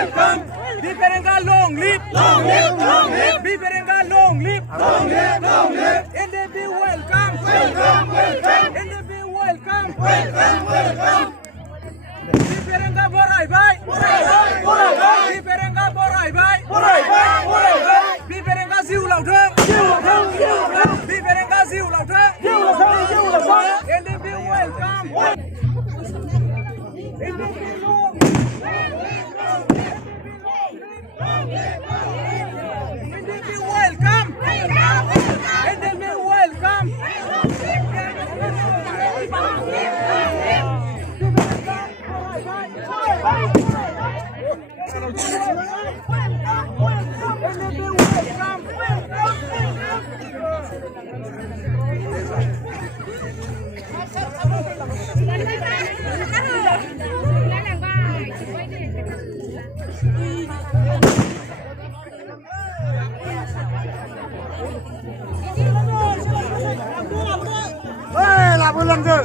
welcome. Biperenga long live, long live, long live. Biperenga long live, long live, long live. NDP welcome, welcome, welcome. NDP welcome, welcome, welcome. Biperenga borai bai, borai bai, borai bai. Biperenga borai bai, borai bai, borai bai. Biperenga siu lau thang, siu lau thang, siu lau thang. Biperenga siu lau thang, siu lau thang, siu lau thang. NDP welcome. NDP long. NDP welcome. NDP welcome. Làm một lần rồi.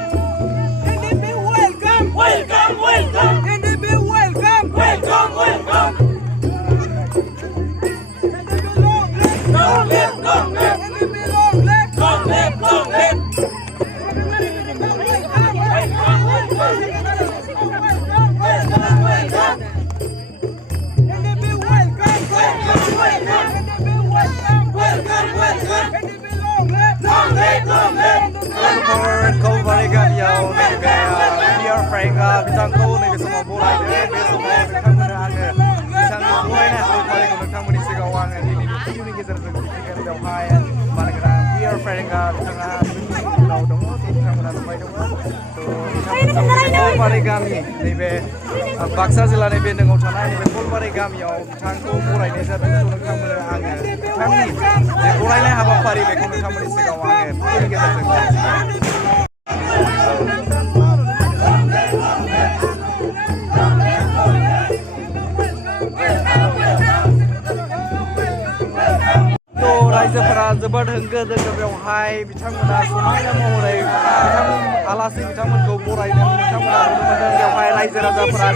NDP welcome, welcome, welcome. NDP welcome, welcome, welcome. NDP long live, long live, long live. NDP welcome, welcome, welcome. NDP welcome, welcome, welcome. NDP long live, long live, long live. NDP long live, long live, long live. Câu vài cái nhiều này về dear friend bitang câu này về semua bola ini về semua bitang mana ane bitang bola ini câu vài cái bitang mana sih kawan ini ini kita terus jauh hai mana kita dear friend bitang lau dong bitang mana tempat dong câu vài kami ini về Baksa जिल्ला ini về dengan utara ini về câu vài kami yang bitang câu bola ini saya tentu bitang mana ane kami de bola ini apa pari về câu bitang mana sih kawan ini kita terus रायजोफोरा जोबोद होंगो दोंगो बेवहाय बिथांमोना समायना महरै आलासि बिथांमोनखौ बरायदों बिथांमोना नुनो मोनदों बेवहाय रायजो राजाफोरा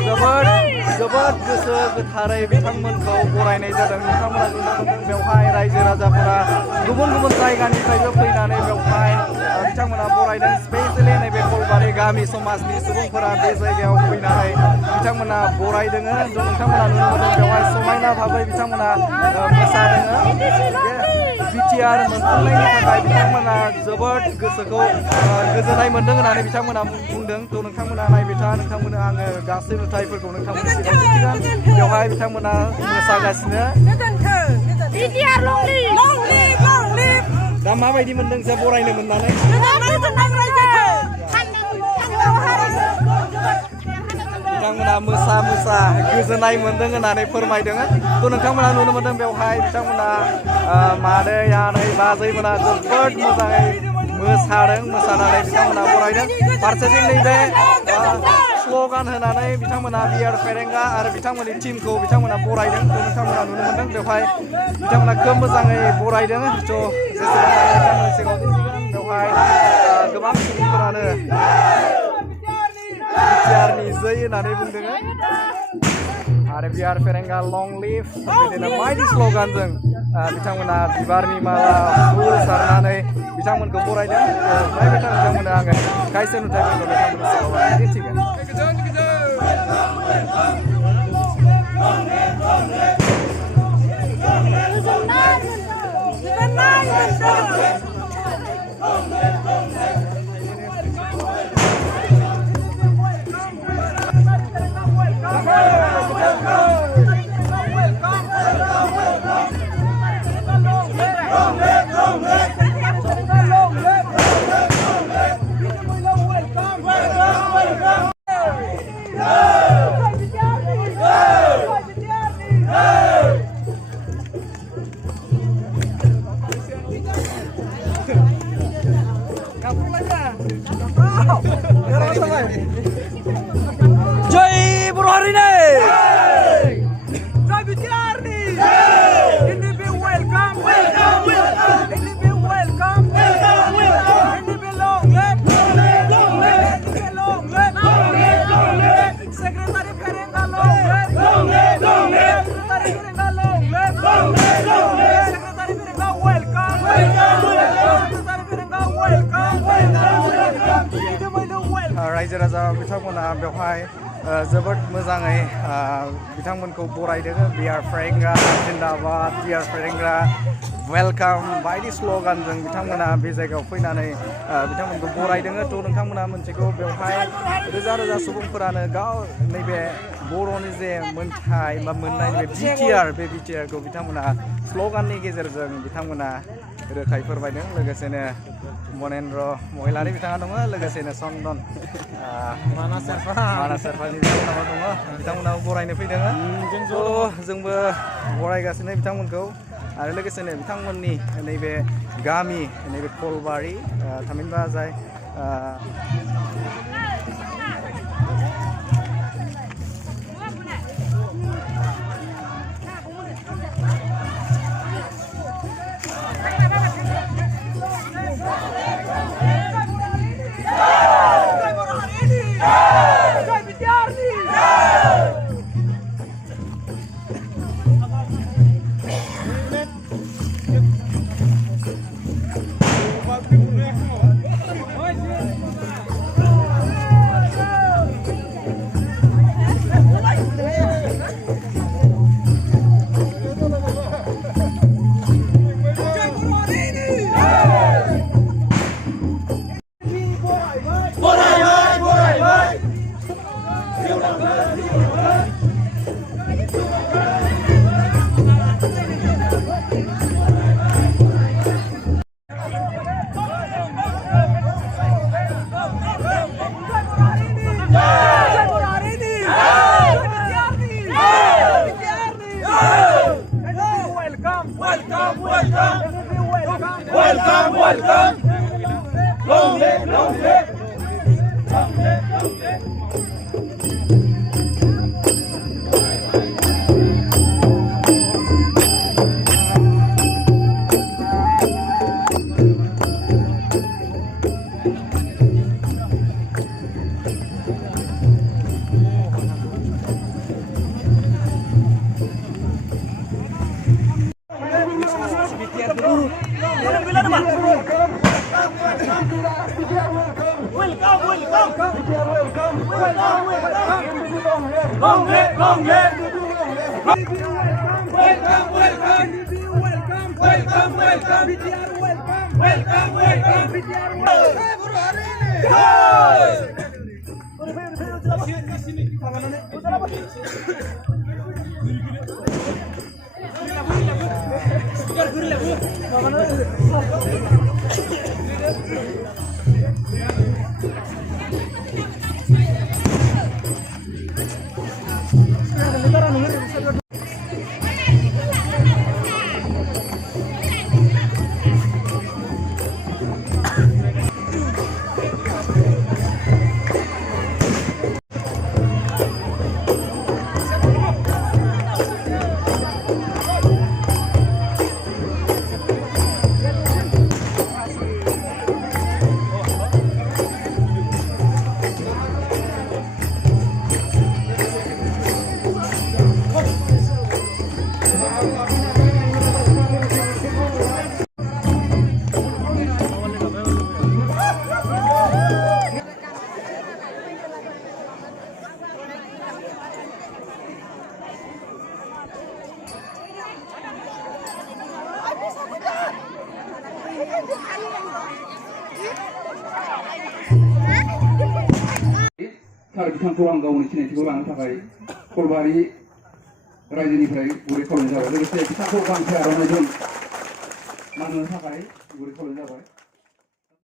जोबोद गोसो गोथारै बिथांमोनखौ बरायनाय जादों बिथांमोना नुनो मोनदों बेवहाय रायजो राजाफोरा गुबुन गुबुन जायगानिफ्रायबो फैनानै बेवहाय बिथांमोना बरायदों स्पेशेलि नैबे कलबारि गामि समाजनि सुबुंफोरा बे जायगायाव फैनानै बिथांमोना बरायदों नोंथांमोना नुनो मोनदों बेवहाय समायना भाबै बिथांमोना मोसादों बिटिआर मोनफुंनायनि थाखाय बिथांमोना जोबोद गोसोखौ गोजोननाय मोनदों होननानै बिथांमोना बुंदों थ' नोंथांमोना नायबाय था नोंथांमोना आङो गासै नुथायफोरखौ नोंथांमोननि सिगाङाव दिन्थिगोन बेवहाय बिथांमोना मोसागासिनो दा माबायदि मोनदों जे बरायनो मोननानै बिथांमोना मोसा गोजोननाय मोनदों होननानै फोरमायदों थ' नोंथांमोना नुनो मोनदों बेवहाय बिथांमोना मादै आनै बाजैमोना जोबोद मोजाङै मोसानानै बिथांमोना बरायदों फारसेथिं नैबे स्ल'गान होनानै बिथांमोना बियार फेरेंगा आरो बिथांमोननि टीमखौ बिथांमोना बरायदों थ' नोंथांमोना नुनो मोनदों बेवहाय बिथांमोना खोब मोजाङै बरायदों थ' जेसेबां बिथांमोननि सिगाङाव दिन्थिगोन बेवहाय गोबां सुबुंफोरानो बिटिआरनि जै होननानै बुंदों आरो बियार फेरेंगा लं लिभ बिदिनो बायदि स्ल'गानजों बिथांमोना बिबारनि माला फुल सारनानै बिथांमोनखौ बरायदों नायबाय था बिथांमोना आङो खायसे नुथायफोरखौ नोंथांमोननि सिगाङाव दिन्थिगोन जय बर' हारिनि जय बिटिआरनि NDP welcome NDP welcome NDP long live NDP long live Secretary Ferenga long live Secretary Ferenga long live Secretary Ferenga welcome Secretary Ferenga welcome रायजो राजा बिथांमोना बेवहाय जोबोद मोजाङै बिथांमोनखौ बरायदों बियार फेरेंगा जिन्दाबाद बियार फेरेंगा वेलकाम बायदि स्ल'गानजों बिथांमोना बे जायगायाव फैनानै बिथांमोनखौ बरायदों थ' नोंथांमोना मोनथिगौ बेवहाय रोजा रोजा सुबुंफोरानो गाव नैबे बर'नि जे मोनथाय बा मोननाय बे बिटिआरखौ बिथांमोना स्ल'गाननि गेजेरजों बिथांमोना रोखायै फोरमायदों लोगोसेनो मनेन्द्र महिलारि बिथाङा दङ लोगोसेनो चन्दन मानास शेरफानि बिथांमोनाबो दङ बिथांमोनाबो बरायनो फैदों थ' जोंबो बरायगासिनो बिथांमोनखौ आरो लोगोसेनो बिथांमोननि नैबे गामि नैबे कलबारि थामहिनबा जाय welcome long live बिथांखौ आं गावनि सिनायथिखौ लानो थाखाय कलबारि रायजोनिफ्राय गुरै खावलायनाय जाबाय लोगोसे बिथांखौ गांसे आर'नाइजों मान होनो थाखाय गुरै खावलायनाय जाबाय।